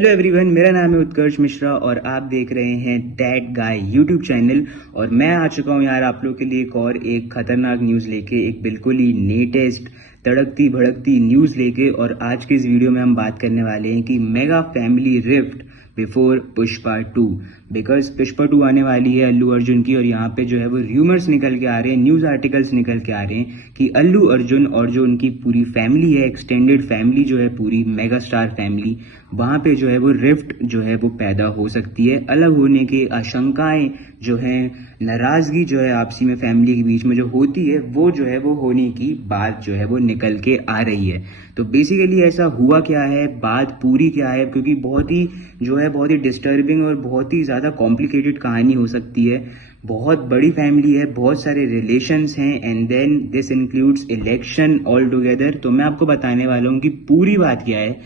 Hello everyone, मेरा नाम है उत्कर्ष मिश्रा और आप देख रहे हैं दैट गाय यूट्यूब चैनल। और मैं आ चुका हूं यार आप लोग के लिए एक खतरनाक न्यूज़ लेके, एक बिल्कुल ही लेटेस्ट तड़कती भड़कती न्यूज़ लेके। और आज के इस वीडियो में हम बात करने वाले हैं कि mega family rift before Pushpa 2, because Pushpa 2 आने वाली है अल्लू अर्जुन की। और यहाँ पे जो है वो र्यूमर्स निकल के आ रहे हैं, न्यूज़ आर्टिकल्स निकल के आ रहे हैं कि अल्लू अर्जुन और जो उनकी पूरी फैमिली है, एक्सटेंडेड फैमिली जो है, पूरी मेगा स्टार फैमिली, वहाँ पे जो है वो रिफ्ट जो है वो पैदा हो सकती है। अलग होने की आशंकाएं जो है, नाराजगी जो है आपसी में फैमिली के बीच में जो होती है, वो जो है वो होने की बात जो है वो निकल के आ रही है। तो बेसिकली ऐसा हुआ क्या है, बात पूरी क्या है, क्योंकि बहुत ही डिस्टर्बिंग और बहुत ही ज़्यादा कॉम्प्लिकेटेड कहानी हो सकती है। बहुत बड़ी फैमिली है, बहुत सारे रिलेशंस हैं, and then this includes election all together. तो मैं आपको बताने वाला हूँ कि पूरी बात क्या है।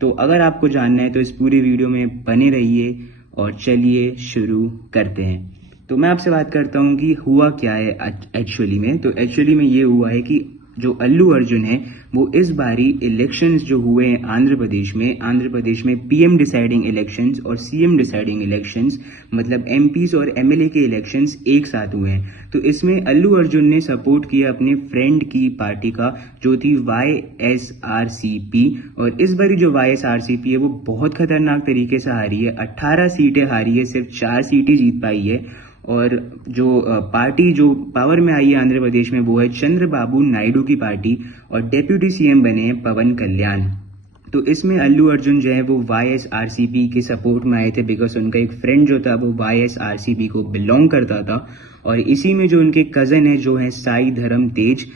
तो अगर आपको जानना है तो इस पूरी वीडियो में बने रहिए और चलिए शुरू करते हैं। तो मैं आपसे बात करता हूँ कि हुआ क्या है एक्चुअली में। तो एक्चुअली में ये हुआ है कि जो अल्लू अर्जुन है वो इस बारी इलेक्शंस जो हुए हैं आंध्र प्रदेश में पीएम डिसाइडिंग इलेक्शंस और सीएम डिसाइडिंग इलेक्शंस, मतलब एमपीज और एमएलए के इलेक्शंस एक साथ हुए हैं। तो इसमें अल्लू अर्जुन ने सपोर्ट किया अपने फ्रेंड की पार्टी का, जो थी वाईएसआरसीपी। और इस बारी जो वाईएसआरसीपी है वो बहुत खतरनाक तरीके से हारी है, 18 सीटें हारी है, सिर्फ 4 सीटें जीत पाई है। और जो पार्टी जो पावर में आई है आंध्र प्रदेश में वो है चंद्रबाबू नायडू की पार्टी, और डेप्यूटी सीएम बने हैं पवन कल्याण। तो इसमें अल्लू अर्जुन जो है वो वाईएसआरसीपी के सपोर्ट में आए थे, बिकॉज उनका एक फ्रेंड जो था वो वाईएसआरसीपी को बिलोंग करता था। और इसी में जो उनके कजन है जो है साई धर्म तेज,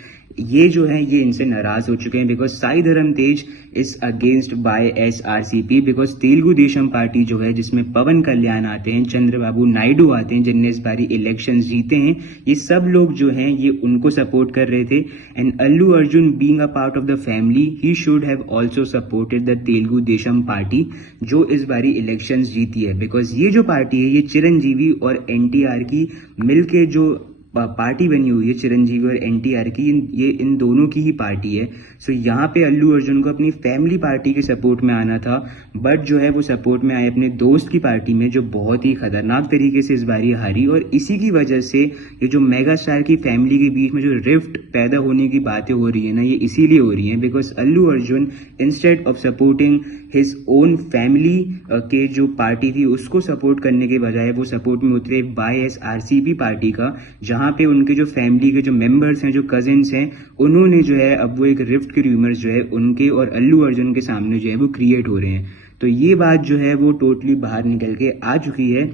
ये जो है ये इनसे नाराज हो चुके हैं, because Sai Dharam Tej is against YSRCP, because Telugu Desam Party जो है जिसमें पवन कल्याण आते हैं, चंद्रबाबू नायडू आते हैं, जिनने इस बारी इलेक्शंस जीते हैं, ये सब लोग जो हैं ये उनको सपोर्ट कर रहे थे। And Allu Arjun being a part of the family, he should have also supported the Telugu Desam Party जो इस बारी इलेक्शंस जीती है, बिकॉज ये जो पार्टी है ये चिरंजीवी और एनटीआर की मिलके जो पार्टी बनी हुई है, चिरंजीवी और एनटीआर की, ये इन दोनों की ही पार्टी है। सो यहाँ पे अल्लू अर्जुन को अपनी फैमिली पार्टी के सपोर्ट में आना था, बट जो है वो सपोर्ट में आए अपने दोस्त की पार्टी में, जो बहुत ही खतरनाक तरीके से इस बारी हारी। और इसी की वजह से ये जो मेगा स्टार की फैमिली के बीच में जो रिफ्ट पैदा होने की बातें हो रही है ना, ये इसीलिए हो रही है because Allu Arjun instead of supporting his own family के जो पार्टी थी उसको सपोर्ट करने के बजाय वो सपोर्ट में उतरे वाईएसआरसीपी पार्टी का, जहां पे उनके जो फैमिली के जो मेंबर्स हैं, जो कजिन्स हैं, उन्होंने जो है अब वो एक रिफ्ट के रूमर्स जो है उनके और अल्लू अर्जुन के सामने जो है वो क्रिएट हो रहे हैं। तो ये बात जो है वो टोटली बाहर निकल के आ चुकी है।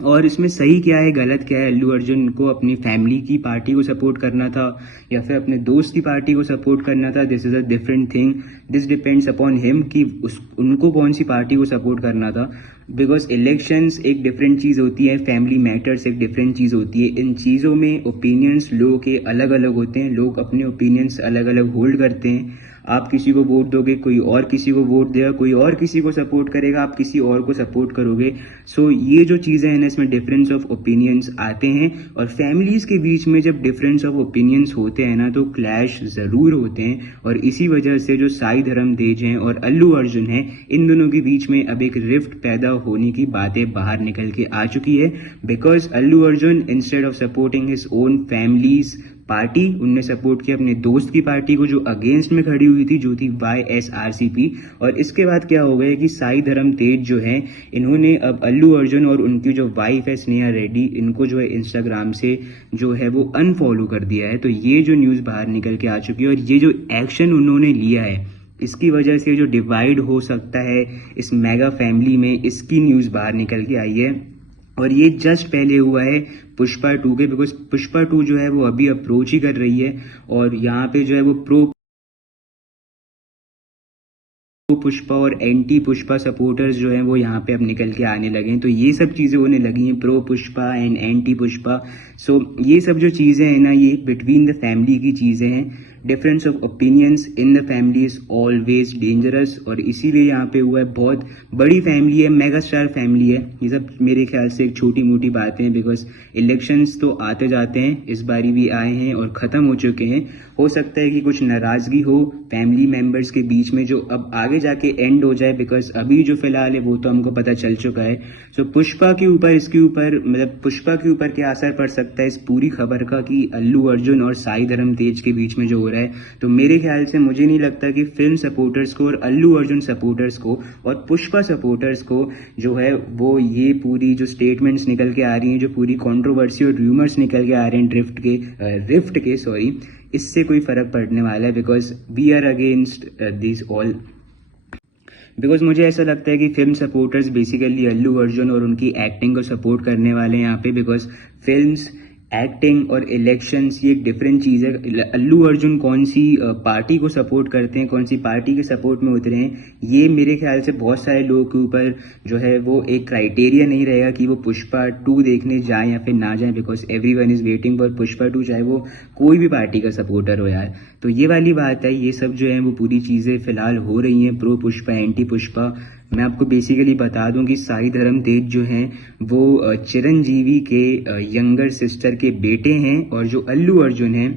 और इसमें सही क्या है गलत क्या है, अल्लू अर्जुन को अपनी फैमिली की पार्टी को सपोर्ट करना था या फिर अपने दोस्त की पार्टी को सपोर्ट करना था, this is a different thing. This depends upon him कि उनको कौन सी पार्टी को सपोर्ट करना था, बिकॉज इलेक्शंस एक डिफरेंट चीज़ होती है, फैमिली मैटर्स एक डिफरेंट चीज़ होती है। इन चीज़ों में ओपिनियंस लोगों के अलग अलग होते हैं, लोग अपने ओपिनियंस अलग अलग होल्ड करते हैं। आप किसी को वोट दोगे, कोई और किसी को वोट देगा, कोई और किसी को सपोर्ट करेगा, आप किसी और को सपोर्ट करोगे। सो ये जो चीज़ें हैं ना, इसमें डिफरेंस ऑफ ओपिनियंस आते हैं। और फैमिलीज़ के बीच में जब डिफरेंस ऑफ ओपिनियंस होते हैं ना, तो क्लैश ज़रूर होते हैं। और इसी वजह से जो साई धर्म तेज हैं और अल्लू अर्जुन हैं, इन दोनों के बीच में अब एक रिफ्ट पैदा होने की बातें बाहर निकल के आ चुकी है, because Allu Arjun instead of supporting his own families party, उनने सपोर्ट किया अपने दोस्त की पार्टी को जो अगेंस्ट में खड़ी हुई थी, जो थी वाईएसआरसीपी। और इसके बाद क्या हो गया कि साई धर्म तेज जो है, इन्होंने अब अल्लू अर्जुन और उनकी जो वाइफ है स्नेहा रेड्डी, इनको जो है इंस्टाग्राम से जो है वो अनफॉलो कर दिया है। तो ये जो न्यूज़ बाहर निकल के आ चुकी है और ये जो एक्शन उन्होंने लिया है, इसकी वजह से जो डिवाइड हो सकता है इस मेगा फैमिली में, इसकी न्यूज़ बाहर निकल के आई है। और ये जस्ट पहले हुआ है पुष्पा 2 के, बिकॉज पुष्पा 2 जो है वो अभी अप्रोच ही कर रही है। और यहाँ पे जो है वो प्रो पुष्पा और एंटी पुष्पा सपोर्टर्स जो हैं वो यहाँ पे अब निकल के आने लगे हैं। तो ये सब चीज़ें होने लगी हैं, pro Pushpa and anti Pushpa. So ये सब जो चीज़ें हैं ना, ये बिटवीन द फैमिली की चीज़ें हैं। Difference of opinions in the family is always dangerous. और इसीलिए यहाँ पे हुआ है, बहुत बड़ी फैमिली है, मेगा स्टार फैमिली है। ये सब मेरे ख्याल से एक छोटी मोटी बातें हैं, बिकॉज इलेक्शंस तो आते जाते हैं, इस बारी भी आए हैं और ख़त्म हो चुके हैं। हो सकता है कि कुछ नाराज़गी हो फैमिली मेम्बर्स के बीच में, जो अब आगे जाके एंड हो जाए, बिकॉज अभी जो फिलहाल है वो तो हमको पता चल चुका है। सो पुष्पा के ऊपर, इसके ऊपर मतलब पुष्पा के ऊपर क्या असर पड़ सकता है इस पूरी खबर का कि अल्लू अर्जुन और साई धर्म तेज के बीच में जो हो रहा है, तो मेरे ख्याल से मुझे नहीं लगता कि फिल्म सपोर्टर्स को और अल्लू अर्जुन सपोर्टर्स को और पुष्पा सपोर्टर्स को जो है वो ये पूरी जो स्टेटमेंट्स निकल के आ रही हैं, जो पूरी कंट्रोवर्सी और र्यूमर्स निकल के आ रहे हैं रिफ्ट के सॉरी, इससे कोई फर्क पड़ने वाला है, because we are against this all. Because मुझे ऐसा लगता है कि film supporters basically Allu Arjun और उनकी एक्टिंग को सपोर्ट करने वाले हैं यहाँ पे, बिकॉज फिल्म्स, एक्टिंग और इलेक्शंस ये एक डिफरेंट चीज़ है। अल्लू अर्जुन कौन सी पार्टी को सपोर्ट करते हैं, कौन सी पार्टी के सपोर्ट में उतरे हैं, ये मेरे ख्याल से बहुत सारे लोगों के ऊपर जो है वो एक क्राइटेरिया नहीं रहेगा कि वो पुष्पा 2 देखने जाएं या फिर ना जाएं, because everyone is waiting for Pushpa 2, चाहे वो कोई भी पार्टी का सपोर्टर हो यार। तो ये वाली बात है, ये सब जो है वो पूरी चीज़ें फिलहाल हो रही हैं, प्रो पुष्पा एंटी पुष्पा। मैं आपको बेसिकली बता दूं कि साई धर्म तेज जो हैं वो चिरंजीवी के यंगर सिस्टर के बेटे हैं, और जो अल्लू अर्जुन हैं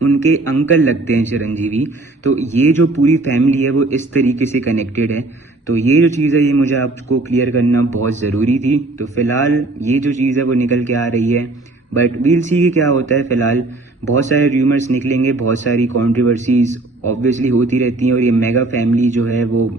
उनके अंकल लगते हैं चिरंजीवी। तो ये जो पूरी फैमिली है वो इस तरीके से कनेक्टेड है। तो ये जो चीज़ है ये मुझे आपको क्लियर करना बहुत ज़रूरी थी। तो फिलहाल ये जो चीज़ है वो निकल के आ रही है, बट वील सी कि क्या होता है। फिलहाल बहुत सारे र्यूमर्स निकलेंगे, बहुत सारी कॉन्ट्रोवर्सीज ऑब्वियसली होती रहती हैं, और ये मेगा फैमिली जो है वो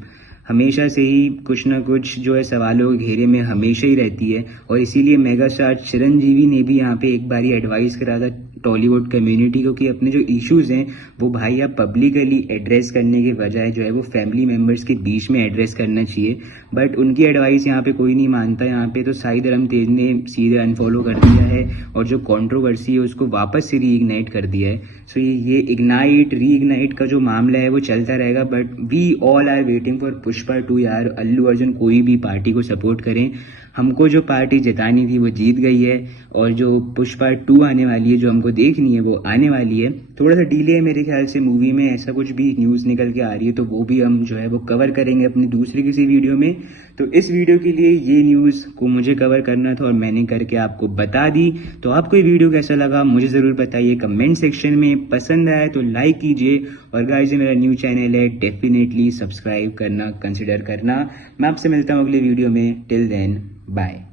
हमेशा से ही कुछ ना कुछ जो है सवालों के घेरे में हमेशा ही रहती है। और इसीलिए मेगा स्टार चिरंजीवी ने भी यहाँ पे एक बारी एडवाइस करा था टॉलीवुड कम्युनिटी को कि अपने जो इश्यूज हैं वो भाई आप पब्लिकली एड्रेस करने के बजाय जो है वो फैमिली मेम्बर्स के बीच में एड्रेस करना चाहिए। बट उनकी एडवाइस यहाँ पे कोई नहीं मानता। यहाँ पे तो साई धर्म तेज ने सीधे अनफॉलो कर दिया है, और जो कंट्रोवर्सी है उसको वापस से रीइग्नाइट कर दिया है। सो ये इग्नाइट रीइग्नाइट का जो मामला है वो चलता रहेगा, but we all are waiting for Pushpa 2 यार। अल्लू अर्जुन कोई भी पार्टी को सपोर्ट करें, हमको जो पार्टी जितानी थी वो जीत गई है, और जो पुष्पा 2 आने वाली है जो हमको देखनी है वो आने वाली है। थोड़ा सा डिले है मेरे ख्याल से मूवी में, ऐसा कुछ भी न्यूज़ निकल के आ रही है, तो वो भी हम जो है वो कवर करेंगे अपनी दूसरी किसी वीडियो में। तो इस वीडियो के लिए ये न्यूज़ को मुझे कवर करना था और मैंने करके आपको बता दी। तो आपको ये वीडियो कैसा लगा मुझे ज़रूर बताइए कमेंट सेक्शन में। पसंद आया तो लाइक कीजिए, और गाइस ये मेरा न्यू चैनल है, डेफिनेटली सब्सक्राइब करना कंसिडर करना। मैं आपसे मिलता हूँ अगले वीडियो में। Till then bye.